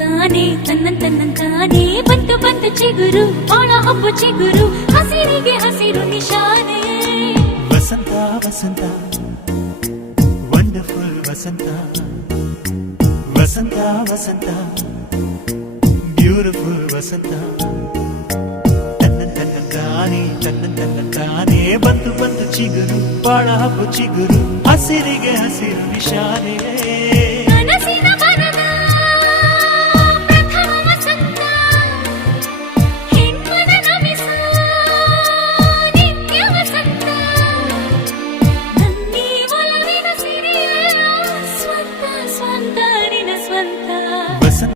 ತನ್ನಂತಾನೆ ತನ್ನಂತಾನೆ ಬಂತು ಬಂತು ಚಿಗುರು ಬಾಳ ಹಬ್ಬ ಚಿಗುರು ಹಸಿರಿಗೆ ಹಸಿರು ನಿಶಾನೆ ವಸಂತ ವಸಂತ ವಂಡರ್ಫುಲ್ ವಸಂತ ವಸಂತ ವಸಂತ ಬ್ಯೂಟಿಫುಲ್ ವಸಂತ ತನ್ನಂತಾನೆ ಬಂತು ಬಂತು ಚಿಗುರು ಬಾಳ ಹಬ್ಬ ಚಿಗುರು ಹಸಿರಿಗೆ ಹಸಿರು ನಿಶಾನೆ